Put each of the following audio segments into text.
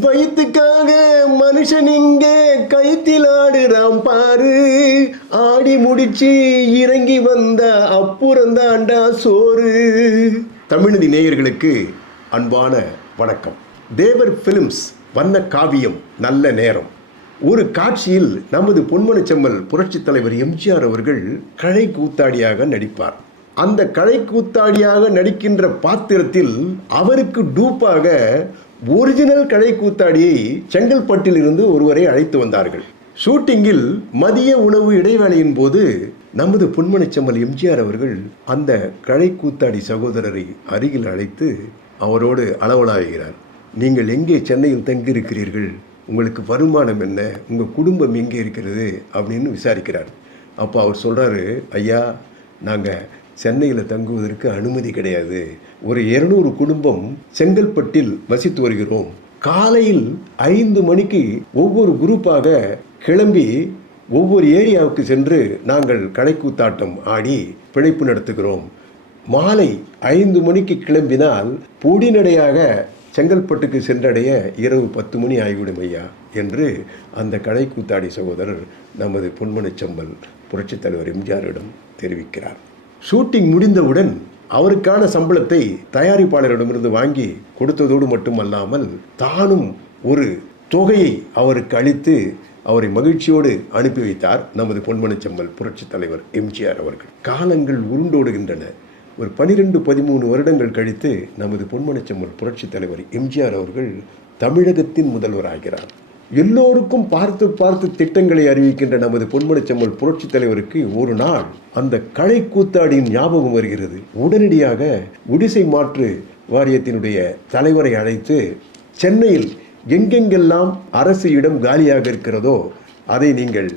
வயிற்றுக்காக மனுஷன் இங்கே கைத்தில் ஆடுறான் பாரு. ஆடி முடிச்சு இறங்கி வந்த அப்புறந்தாண்டா சோறு. தமிழ்நதி நேயர்களுக்கு அன்பான வணக்கம். தேவர் பிலிம்ஸ் வண்ண காவியம் நல்ல நேரம். ஒரு காட்சியில் நமது பொன்மனச்செம்மல் புரட்சித் தலைவர் எம்ஜிஆர் அவர்கள் கழை கூத்தாடியாக நடிப்பார். அந்த கலை கூத்தாடியாக நடிக்கின்ற பாத்திரத்தில் அவருக்கு டூப்பாக ஒரிஜினல் கலை கூத்தாடியை செங்கல்பட்டில் இருந்து ஒருவரை அழைத்து வந்தார்கள். ஷூட்டிங்கில் மதிய உணவு இடைவேளையின் போது நமது பொன்மனச்செம்மல் எம்ஜிஆர் அவர்கள் அந்த கலை கூத்தாடி சகோதரரை அருகில் அழைத்து அவரோடு அளவலாகிறார் நீங்கள் எங்கே சென்னையில் தங்கியிருக்கிறீர்கள்? உங்களுக்கு வருமானம் என்ன? உங்கள் குடும்பம் எங்கே இருக்கிறது? அப்படின்னு விசாரிக்கிறார். அப்போ அவர் சொல்கிறாரு ஐயா நாங்கள் சென்னையில் தங்குவதற்கு அனுமதி கிடையாது. ஒரு இருநூறு குடும்பம் செங்கல்பட்டில் வசித்து வருகிறோம். காலையில் ஐந்து மணிக்கு ஒவ்வொரு குரூப்பாக கிளம்பி ஒவ்வொரு ஏரியாவுக்கு சென்று நாங்கள் கடைக்கூத்தாட்டம் ஆடி பிழைப்பு நடத்துகிறோம். மாலை ஐந்து மணிக்கு கிளம்பினால் பொடிநடையாக செங்கல்பட்டுக்கு சென்றடைய இரவு பத்து மணி ஆகிவிடும் ஐயா என்று அந்த கடைக்கூத்தாடி சகோதரர் நமது பொன்மனச்செம்மல் புரட்சித் தலைவர் எம்ஜிஆரிடம் தெரிவிக்கிறார். ஷூட்டிங் முடிந்தவுடன் அவருக்கான சம்பளத்தை தயாரிப்பாளரிடமிருந்து வாங்கி கொடுத்ததோடு மட்டுமல்லாமல் தானும் ஒரு தொகையை அவருக்கு அளித்து அவரை மகிழ்ச்சியோடு அனுப்பி வைத்தார் நமது பொன்மனச்செம்மல் புரட்சித் தலைவர் எம்ஜிஆர் அவர்கள். காலங்கள் உருண்டோடுகின்றன. ஒரு பனிரெண்டு பதிமூணு வருடங்கள் கழித்து நமது பொன்மனச்செம்மல் புரட்சித் தலைவர் எம்ஜிஆர் அவர்கள் தமிழகத்தின் முதல்வராகிறார். எல்லோருக்கும் பார்த்து பார்த்து திட்டங்களை அறிவிக்கின்ற நமது பொன்மனச்செம்மல் புரட்சித் தலைவருக்கு ஒரு நாள் அந்த களை கூத்தாடியின் ஞாபகம் வருகிறது. உடனடியாக ஒடிசை மாற்று வாரியத்தினுடைய தலைவரை அழைத்து சென்னையில் எங்கெங்கெல்லாம் அரசு இடம் காலியாக இருக்கிறதோ அதை நீங்கள்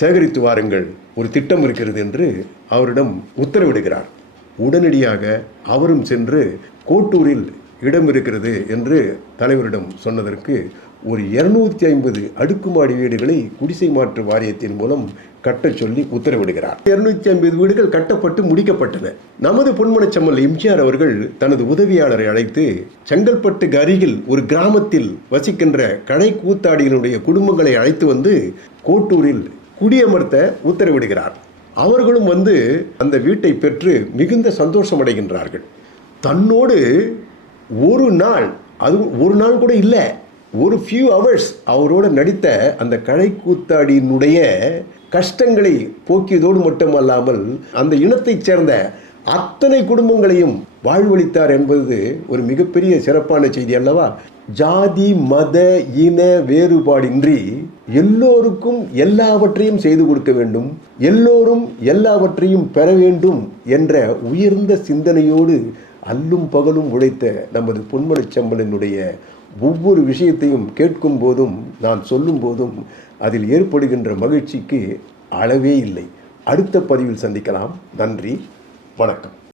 சேகரித்து வாருங்கள். ஒரு திட்டம் இருக்கிறது என்று அவரிடம் உத்தரவிடுகிறார். உடனடியாக அவரும் சென்று கோட்டூரில் இடம் இருக்கிறது என்று தலைவரிடம் சொன்னதற்கு ஒரு இருநூத்தி ஐம்பது அடுக்குமாடி வீடுகளை குடிசை மாற்று வாரியத்தின் மூலம் கட்டச் சொல்லி உத்தரவிடுகிறார். இருநூத்தி ஐம்பது வீடுகள் கட்டப்பட்டு முடிக்கப்பட்டன. நமது பொன்மனச்சம்மல் எம்ஜிஆர் அவர்கள் தனது உதவியாளரை அழைத்து செங்கல்பட்டுக்கு அருகில் ஒரு கிராமத்தில் வசிக்கின்ற கடை கூத்தாடியினுடைய குடும்பங்களை அழைத்து வந்து கோட்டூரில் குடியமர்த்த உத்தரவிடுகிறார். அவர்களும் வந்து அந்த வீட்டை பெற்று மிகுந்த சந்தோஷம் அடைகின்றார்கள் தன்னோடு ஒரு நாள் அது ஒரு நாள் கூட இல்லை ஒரு ஃபியூ ஹவர்ஸ் அவரோடு நடித்த அந்த கலைக்கூத்தாடியினுடைய கஷ்டங்களை போக்கியதோடு மட்டுமல்லாமல் அந்த இனத்தைச் சேர்ந்த அத்தனை குடும்பங்களையும் வாழ்வளித்தார் என்பது ஒரு மிகப்பெரிய சிறப்பான செய்தி அல்லவா? ஜாதி மத இன வேறுபாடின்றி எல்லோருக்கும் எல்லாவற்றையும் செய்து கொடுக்க வேண்டும். எல்லோரும் எல்லாவற்றையும் பெற வேண்டும் என்ற உயர்ந்த சிந்தனையோடு அல்லும் பகலும் உழைத்த நமது பொன்மனச் செம்மலினுடைய ஒவ்வொரு விஷயத்தையும் கேட்கும் போதும் நான் சொல்லும் போதும் அதில் ஏற்படுகின்ற மகிழ்ச்சிக்கு அளவே இல்லை. அடுத்த பதிவில் சந்திக்கலாம். நன்றி. வணக்கம்.